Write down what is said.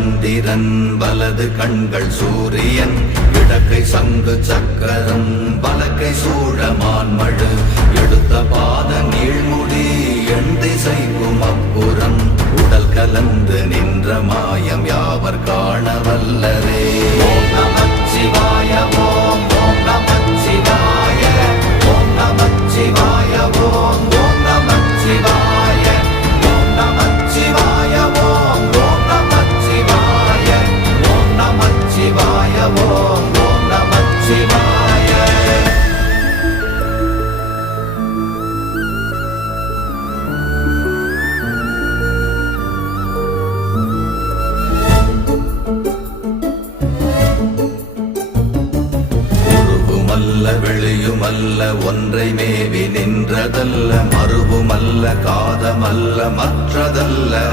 சந்திரன் வலது கண்கள் சூரியன் இடக்கை சங்கு சக்கரம் வலக்கை சூழமான்மழு எடுத்த பாத நீழ்முடி எண் திசைக்கும் அப்புறம் உடல் கலந்து நின்ற மாயம் யாவர் காண வல்லரே. ஓம் நமச்சிவாய ஓம் ஓம் நமச்சிவாய ஓம் நமச்சிவாய ஓம் ஓம் நமச்சிவாய ஓம் நமச்சிவாய ஓம் ஓம் நமச்சிவாய ஓம் நமச்சிவாய ஓம் ஓம் நமச்சிவாய. வெளியுமல்ல ஒன்றை மேவி நின்றதல்ல மறுவுமல்ல காதமல்ல மற்றதல்ல